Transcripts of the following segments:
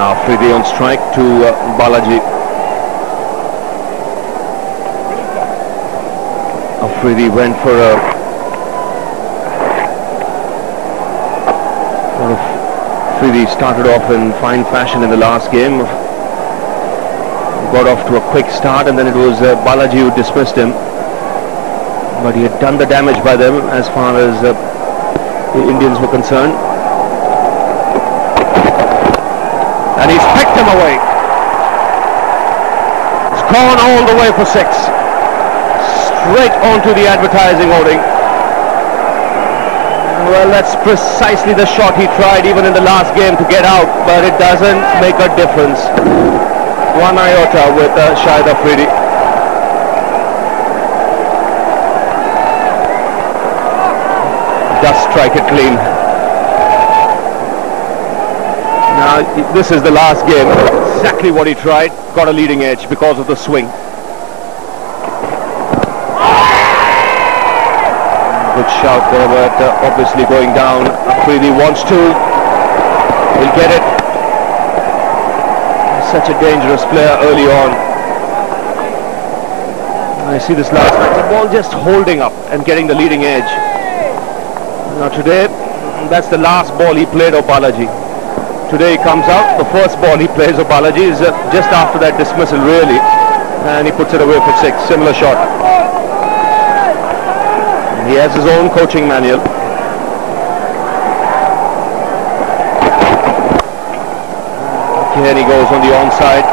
Afridi on strike to Balaji. Afridi went for a Afridi started off in fine fashion in the last game. Got off to a quick start, and then it was Balaji who dismissed him. But he had done the damage by them as far as the Indians were concerned. And he's picked him away. It's gone all the way for 6. Straight onto the advertising hoarding. Well, that's precisely the shot he tried even in the last game to get out, but it doesn't make a difference. 1 iota with Shahid Afridi. Does strike it clean. Now, this is the last game. Exactly what he tried. Got a leading edge because of the swing. Good shout there, but obviously going down. Afridi wants to. He'll get it. Such a dangerous player early on. I see this last night. The ball just holding up and getting the leading edge. Now today, that's the last ball he played of Balaji. Today he comes out. The first ball he plays of Balaji is just after that dismissal, really. And he puts it away for 6. Similar shot. He has his own coaching manual. Here he goes on the onside.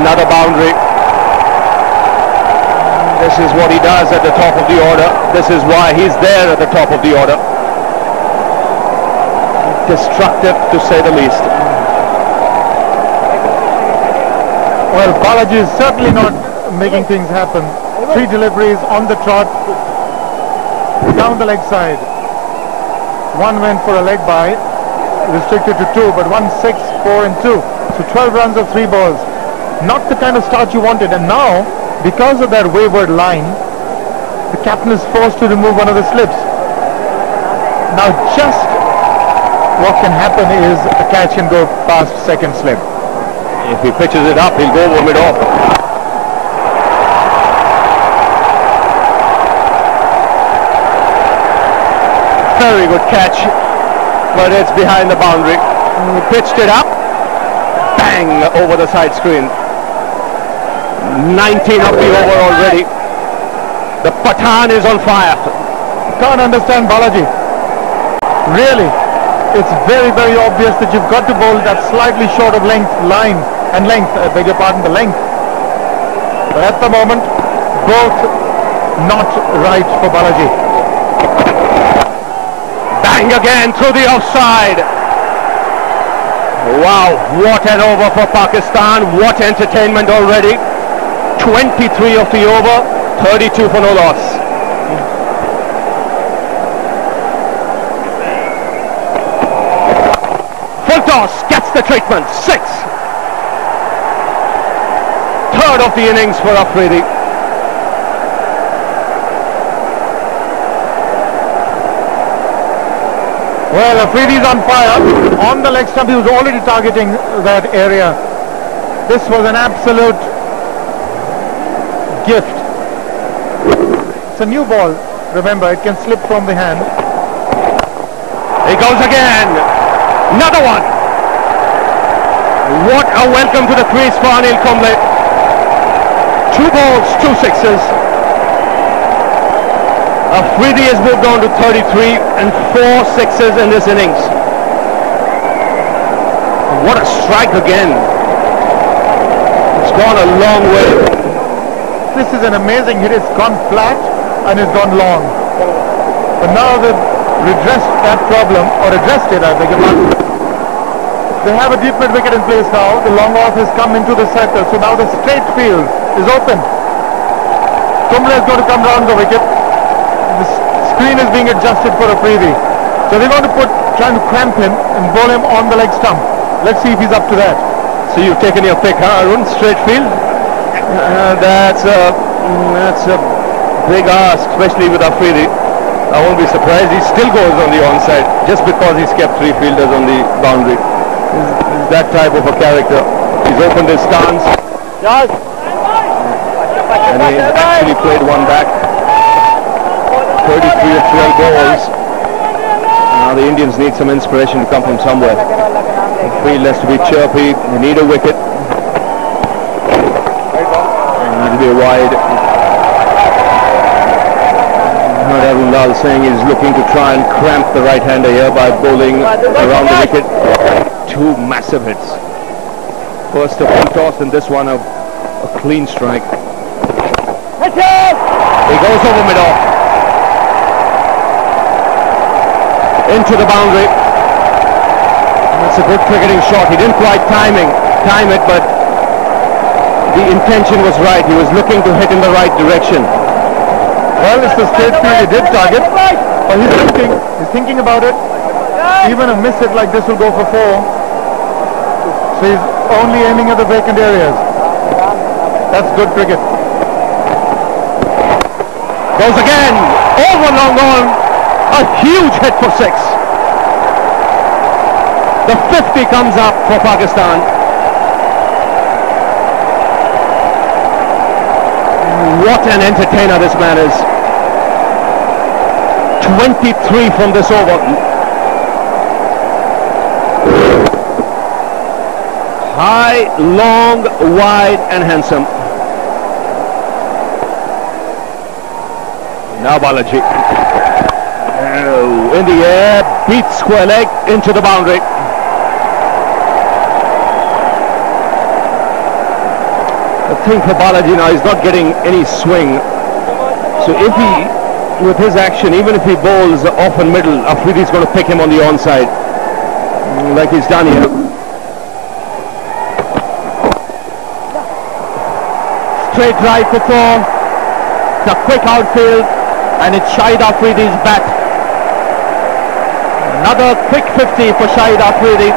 Another boundary. This is what he does at the top of the order. This is why he's there at the top of the order. Destructive, to say the least. Well, Balaji is certainly not making things happen. 3 deliveries on the trot. Down the leg side. 1 went for a leg by, restricted to 2, but 1, 6, 4 and 2. So 12 runs of 3 balls. Not the kind of start you wanted. And now, because of that wayward line, the captain is forced to remove one of the slips. Now just what can happen is a catch can go past second slip. If he pitches it up, he'll go over mid-off. Very good catch, but it's behind the boundary. He pitched it up, bang, over the side screen. 19 of the over already. The Pathan is on fire. Can't understand Balaji. Really, it's very, very obvious that you've got to bowl that slightly short of length line and length, I beg your pardon, the length. But at the moment, both not right for Balaji. Bang again through the offside. Wow, what an over for Pakistan. What entertainment already. 23 of the over, 32 for no loss. Full toss, gets the treatment. 6. Third of the innings for Afridi. Well, Afridi's on fire. On the leg stump, he was already targeting that area. This was an absolute gift. It's a new ball. Remember, it can slip from the hand. He goes again. Another one. What a welcome to the crease for Anil Kumble. 2 balls, 2 sixes. Afridi has moved on to 33 and 4 sixes in this innings. What a strike again. It's gone a long way. This is an amazing hit. It's gone flat and it's gone long. But now they've redressed that problem, or addressed it, I beg your pardon. They have a deep mid wicket in place now. The long off has come into the sector. So now the straight field is open. Kumble is going to come round the wicket. The screen is being adjusted for Afridi. So they're going to try and cramp him and bowl him on the leg stump. Let's see if he's up to that. So you've taken your pick, huh, Arun? Straight field? That's a big ask, especially with Afridi. I won't be surprised. He still goes on the onside just because he's kept 3 fielders on the boundary. He's that type of a character. He's opened his stance. And he actually played one back. 33 of 12 balls. Now the Indians need some inspiration to come from somewhere. The field has to be chirpy. They need a wicket. They need to be wide. I heard Arun Lal saying he's looking to try and cramp the right-hander here by bowling around the wicket. Two massive hits. First a full toss and this one a clean strike. He goes over mid-off. Into the boundary. That's a good cricketing shot. He didn't quite time it, but the intention was right. He was looking to hit in the right direction. Well, it's the straight field he did target, but he's thinking about it. Even a miss hit like this will go for 4. So he's only aiming at the vacant areas. That's good cricket. Goes again. Over long on. A huge hit for 6. The 50 comes up for Pakistan. What an entertainer this man is. 23 from this over. High, long, wide and handsome. Now Balaji. In the air, beats square leg into the boundary. The thing for Balaji now, he's not getting any swing. So if he, with his action, even if he bowls off and middle, Afridi is going to pick him on the onside, like he's done here. Straight right for 4. It's a quick outfield, and it's Shahid Afridi's bat. Another quick 50 for Shahid Afridi.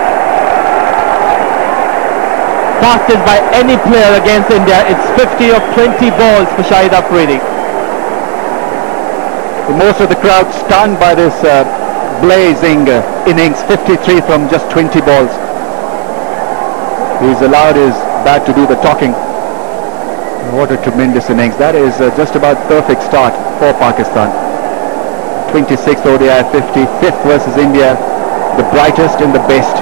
Fastest by any player against India. It's 50 of 20 balls for Shahid Afridi. Most of the crowd stunned by this blazing innings, 53 from just 20 balls. He's allowed his bat to do the talking. What a tremendous innings. That is just about perfect start for Pakistan. 26th ODI 50, 5th versus India, the brightest and the best.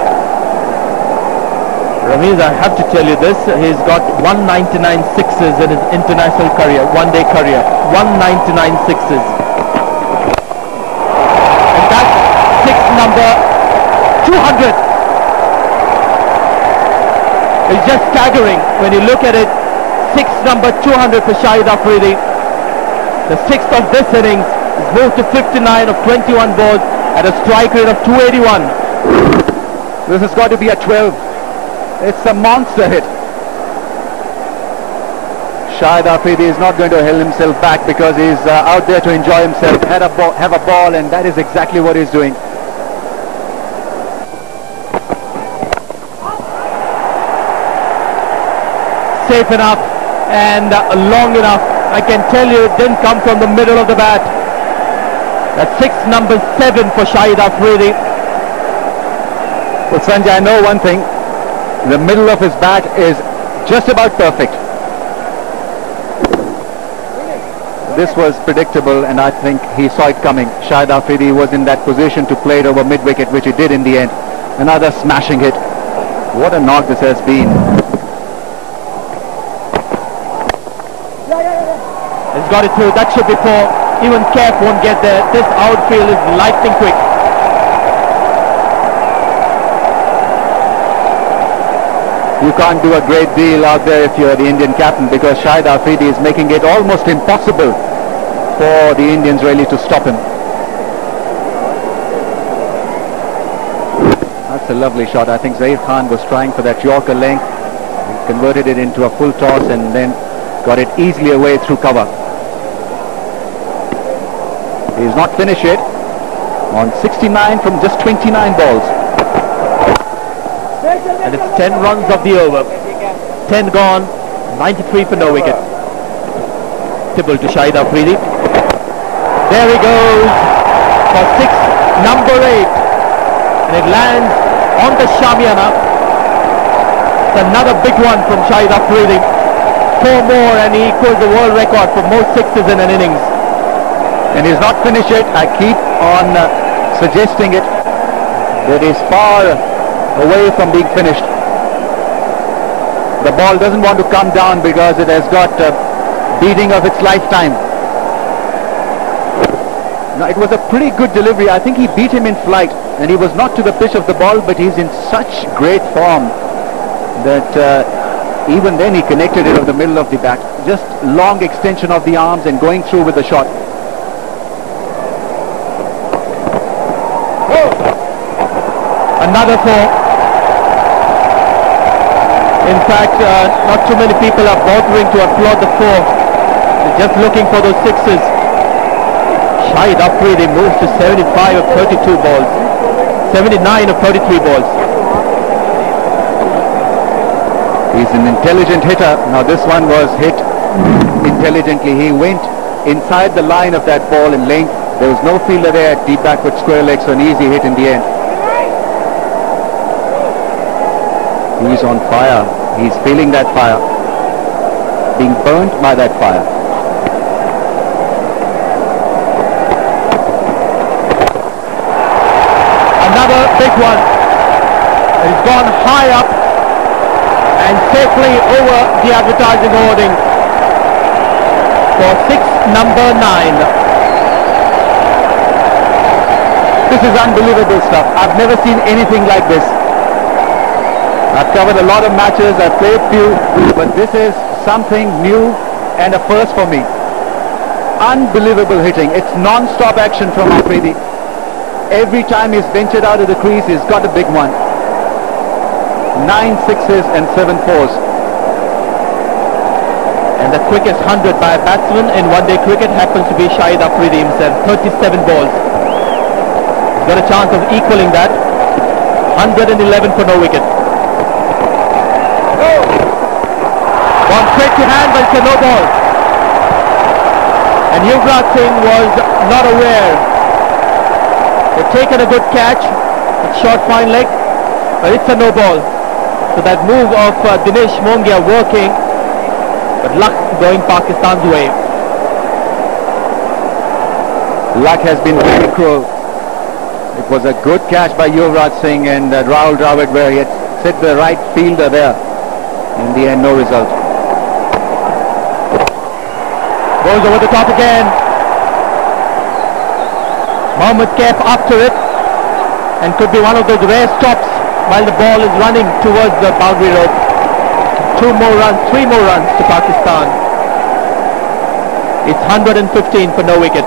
Ramiz, I have to tell you this, he's got 199 sixes in his international career, one-day career, 199 sixes. And that's 6 number 200. It's just staggering when you look at it. 6 number 200 for Shahid Afridi. The 6th of this innings is moved to 59 of 21 balls at a strike rate of 281. This has got to be a 12. It's a monster hit. Shahid Afridi is not going to hold himself back because he's out there to enjoy himself, have a ball, and that is exactly what he's doing. Safe enough and long enough. I can tell you it didn't come from the middle of the bat. That's 6 number 7 for Shahid Afridi. Well, Sanjay, I know one thing. The middle of his bat is just about perfect. This was predictable, and I think he saw it coming. Shahid Afridi was in that position to play it over mid-wicket, which he did in the end. Another smashing hit. What a knock this has been. He's got it through. That should be 4. Even Kef won't get there. This outfield is lightning quick. You can't do a great deal out there if you're the Indian captain, because Shahid Afridi is making it almost impossible for the Indians really to stop him. That's a lovely shot. I think Zaid Khan was trying for that Yorker length. He converted it into a full toss and then got it easily away through cover. He's not finished yet. On 69 from just 29 balls. And it's 10 runs of the over. 10 gone, 93 for no wicket. Tibble to Shahid Afridi. There he goes for 6, number 8. And it lands on the Shamiana. It's another big one from Shahid Afridi. 4 more and he equals the world record for most sixes in an innings. And he's not finished it. I keep on suggesting it, that he's far away from being finished. The ball doesn't want to come down because it has got a beating of its lifetime. Now, it was a pretty good delivery. I think he beat him in flight, and he was not to the pitch of the ball, but he's in such great form that even then he connected it over the middle of the bat. Just long extension of the arms and going through with the shot. Another 4. In fact, not too many people are bothering to applaud the 4. They're just looking for those sixes. Shahid Afridi moves to 75 of 32 balls. 79 of 33 balls. He's an intelligent hitter. Now this one was hit intelligently. He went inside the line of that ball in length. There was no fielder there at deep backward square leg, so an easy hit in the end. He's on fire. He's feeling that fire. Being burnt by that fire. Another big one. He's gone high up and safely over the advertising hoarding for 6 number 9. This is unbelievable stuff. I've never seen anything like this. I've covered a lot of matches, I've played few, but this is something new and a first for me. Unbelievable hitting. It's non-stop action from Afridi. Every time he's ventured out of the crease, he's got a big one. 9 sixes and 7 fours. And the quickest 100 by a batsman in one-day cricket happens to be Shahid Afridi himself. 37 balls. He's got a chance of equaling that. 111 for no wicket. Gone straight to hand, but it's a no ball. And Yuvraj Singh was not aware. They've taken a good catch. It's short fine leg, but it's a no ball. So that move of Dinesh Mongia working, but luck going Pakistan's way. Luck has been very cruel. It was a good catch by Yuvraj Singh and Rahul Dravid, where he had set the right fielder there. In the end, no result. Goes over the top again. Mohammad Kaif after it, and could be one of those rare stops while the ball is running towards the boundary rope. 2 more runs, 3 more runs to Pakistan. It's 115 for no wicket.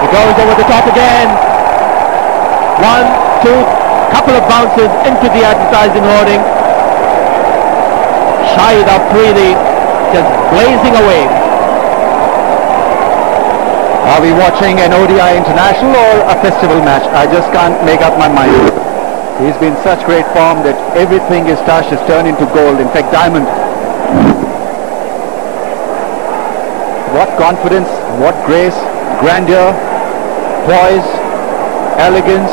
He goes over the top again. 1, 2, couple of bounces into the advertising hoarding. Shahid Afridi just blazing away. Are we watching an ODI international or a festival match? I just can't make up my mind. He's been such great form that everything is touched has turned into gold, in fact diamond. What confidence, what grace, grandeur, poise, elegance,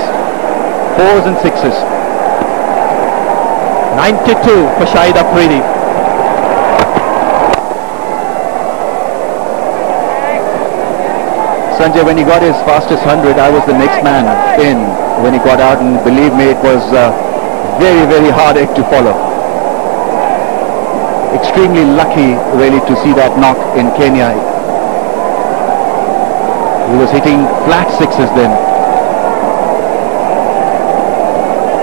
4s and 6s. 92 for Shahid Afridi. Sanjay, when he got his fastest 100, I was the next man in when he got out, and believe me, it was very, very hard act to follow. Extremely lucky, really, to see that knock in Kenya. He was hitting flat 6s then.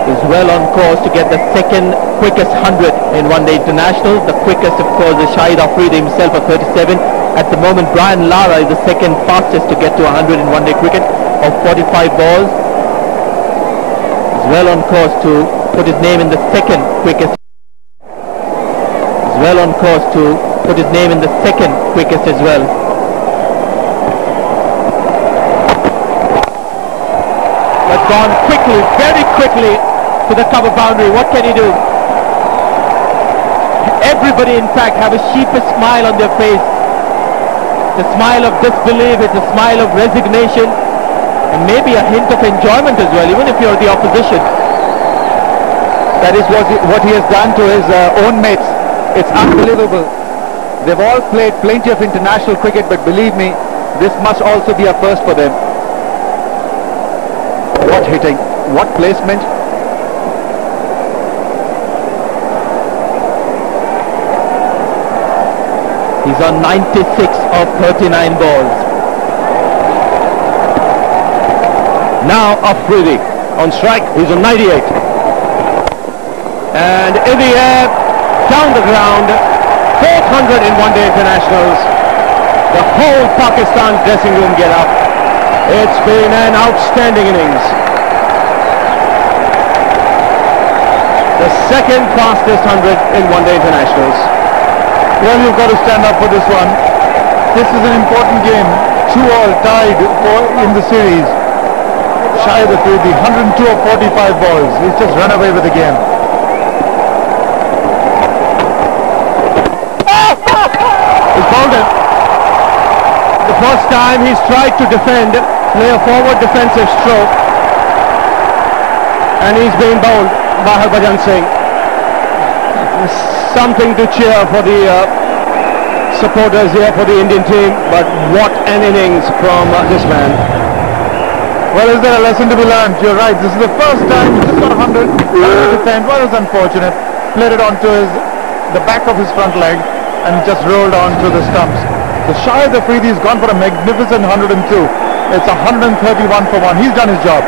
Is well on course to get the second quickest 100 in one-day international. The quickest, of course, is Shahid Afridi himself at 37. At the moment, Brian Lara is the second fastest to get to 100 in one-day cricket of 45 balls. Is well on course to put his name in the second quickest. Is well on course to put his name in the second quickest as well. That's gone quickly, very quickly, to the cover boundary. What can he do? Everybody, in fact, have a sheepish smile on their face. The smile of disbelief, it's a smile of resignation, and maybe a hint of enjoyment as well, even if you're the opposition. That is what he has done to his own mates. It's unbelievable. They've all played plenty of international cricket, but believe me, this must also be a first for them. What hitting, what placement. He's on 96 of 39 balls. Now Afridi on strike, he's on 98. And in the air, down the ground, 400 in one-day internationals. The whole Pakistan dressing room get up. It's been an outstanding innings. The second fastest 100 in one-day internationals. Well, you've got to stand up for this one. This is an important game. 2-all tied in the series. Shahid Afridi, 102 of 45 balls. He's just run away with the game. He's bowled it. The first time he's tried to defend, play a forward defensive stroke, and he's been bowled by Harbhajan Singh. Something to cheer for the supporters here for the Indian team, but what an innings from this man. Well, is there a lesson to be learned? You're right. This is the first time he just got 100. Defend. Well, it was unfortunate. Played it onto the back of his front leg and just rolled onto the stumps. So Shahid Afridi has gone for a magnificent 102. It's 131 for 1. He's done his job.